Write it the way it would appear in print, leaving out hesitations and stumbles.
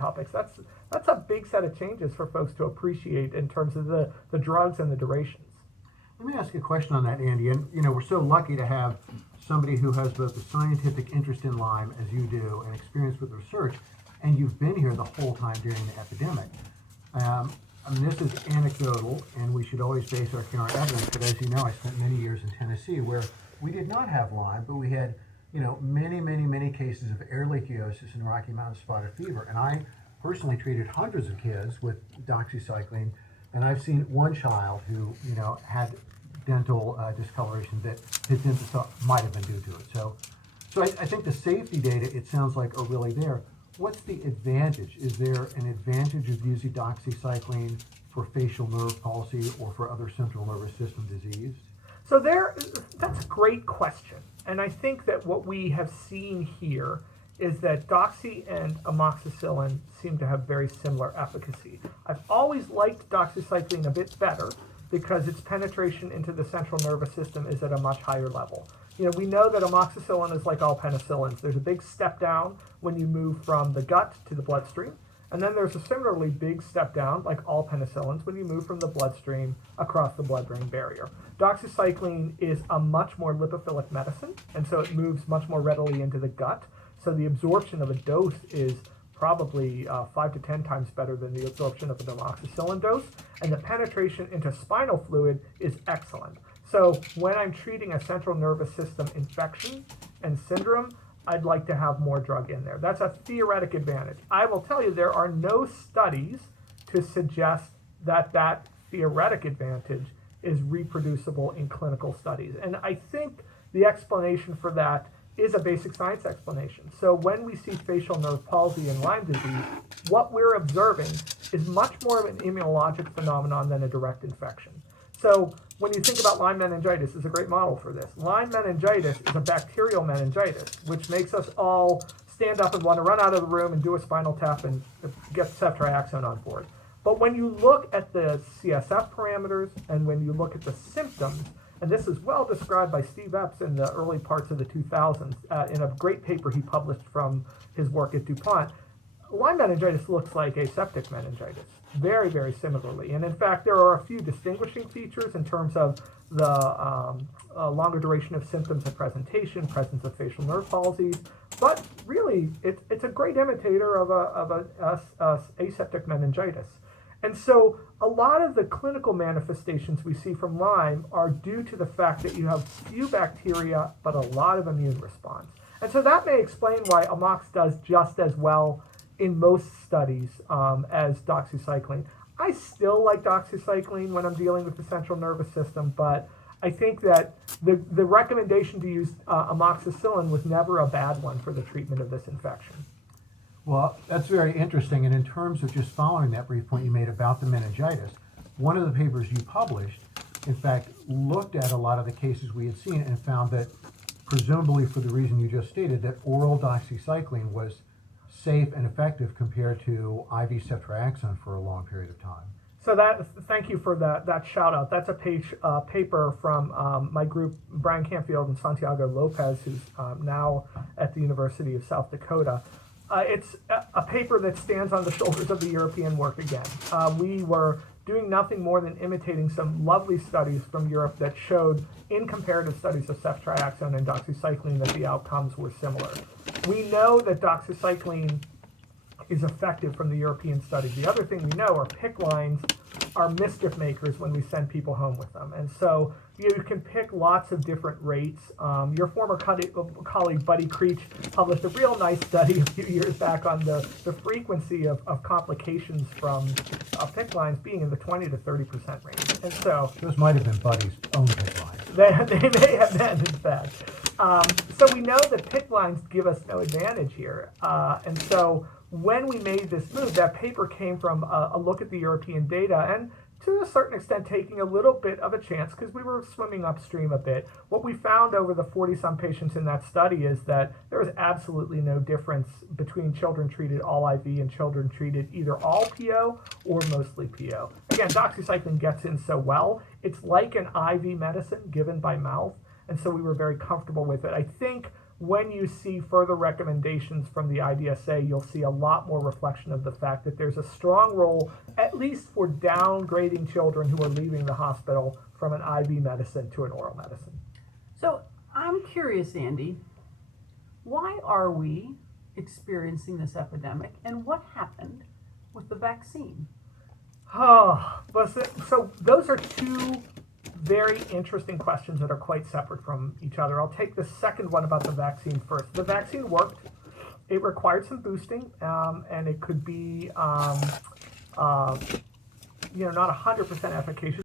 topics. That's a big set of changes for folks to appreciate in terms of the drugs and the durations. Let me ask you a question on that, Andy. And we're so lucky to have somebody who has both a scientific interest in Lyme, as you do, and experience with research, and you've been here the whole time during the epidemic. I mean, this is anecdotal, and we should always base our care on evidence. But as you know, I spent many years in Tennessee where we did not have Lyme, but we had, many cases of ehrlichiosis and Rocky Mountain spotted fever. And I personally treated hundreds of kids with doxycycline, and I've seen one child who, had dental discoloration that his dentist thought might have been due to it. So I think the safety data, it sounds like, are really there. What's the advantage? Is there an advantage of using doxycycline for facial nerve palsy or for other central nervous system disease? So that's a great question. And I think that what we have seen here is that doxy and amoxicillin seem to have very similar efficacy. I've always liked doxycycline a bit better because its penetration into the central nervous system is at a much higher level. We know that amoxicillin is like all penicillins. There's a big step down when you move from the gut to the bloodstream. And then there's a similarly big step down, like all penicillins, when you move from the bloodstream across the blood-brain barrier. Doxycycline is a much more lipophilic medicine, and so it moves much more readily into the gut. So the absorption of a dose is probably 5 to 10 times better than the absorption of an amoxicillin dose, and the penetration into spinal fluid is excellent. So when I'm treating a central nervous system infection and syndrome, I'd like to have more drug in there. That's a theoretic advantage. I will tell you there are no studies to suggest that that theoretic advantage is reproducible in clinical studies. And I think the explanation for that is a basic science explanation. So when we see facial nerve palsy and Lyme disease, what we're observing is much more of an immunologic phenomenon than a direct infection. So when you think about Lyme meningitis, is a great model for this. Lyme meningitis is a bacterial meningitis, which makes us all stand up and want to run out of the room and do a spinal tap and get ceftriaxone on board. But when you look at the CSF parameters and when you look at the symptoms, and this is well described by Steve Epps in the early parts of the 2000s in a great paper he published from his work at DuPont, Lyme meningitis looks like aseptic meningitis, very, very similarly. And in fact, there are a few distinguishing features in terms of the longer duration of symptoms and presentation, presence of facial nerve palsies, but really, it's a great imitator of a aseptic meningitis. And so a lot of the clinical manifestations we see from Lyme are due to the fact that you have few bacteria, but a lot of immune response. And so that may explain why Amox does just as well in most studies as doxycycline. I still like doxycycline when I'm dealing with the central nervous system, but I think that the recommendation to use amoxicillin was never a bad one for the treatment of this infection. Well, that's very interesting. And in terms of just following that brief point you made about the meningitis, one of the papers you published, in fact, looked at a lot of the cases we had seen and found that, presumably for the reason you just stated, that oral doxycycline was safe and effective compared to IV ceftriaxone for a long period of time. So thank you for that shout out. That's a paper from my group, Brian Campfield and Santiago Lopez, who's now at the University of South Dakota. It's a paper that stands on the shoulders of the European work again. We were doing nothing more than imitating some lovely studies from Europe that showed in comparative studies of ceftriaxone and doxycycline that the outcomes were similar. We know that doxycycline is effective from the European study. The other thing we know are PICC lines are mischief makers when we send people home with them. And so you can pick lots of different rates. Your former colleague, Buddy Creech, published a real nice study a few years back on the frequency of complications from PICC lines being in the 20 to 30% range. And so those might have been Buddy's own PICC lines. They may have been, in fact. So we know that PICC lines give us no advantage here. And so when we made this move, that paper came from a look at the European data and to a certain extent taking a little bit of a chance because we were swimming upstream a bit. What we found over the 40-some patients in that study is that there was absolutely no difference between children treated all IV and children treated either all PO or mostly PO. Again, doxycycline gets in so well. It's like an IV medicine given by mouth, and so we were very comfortable with it. I think when you see further recommendations from the IDSA, you'll see a lot more reflection of the fact that there's a strong role, at least for downgrading children who are leaving the hospital from an IV medicine to an oral medicine. So I'm curious, Andy, why are we experiencing this epidemic, and what happened with the vaccine? Oh, so those are two very interesting questions that are quite separate from each other. I'll take the second one about the vaccine first. The vaccine worked. It required some boosting, and it could be, not 100% efficacious.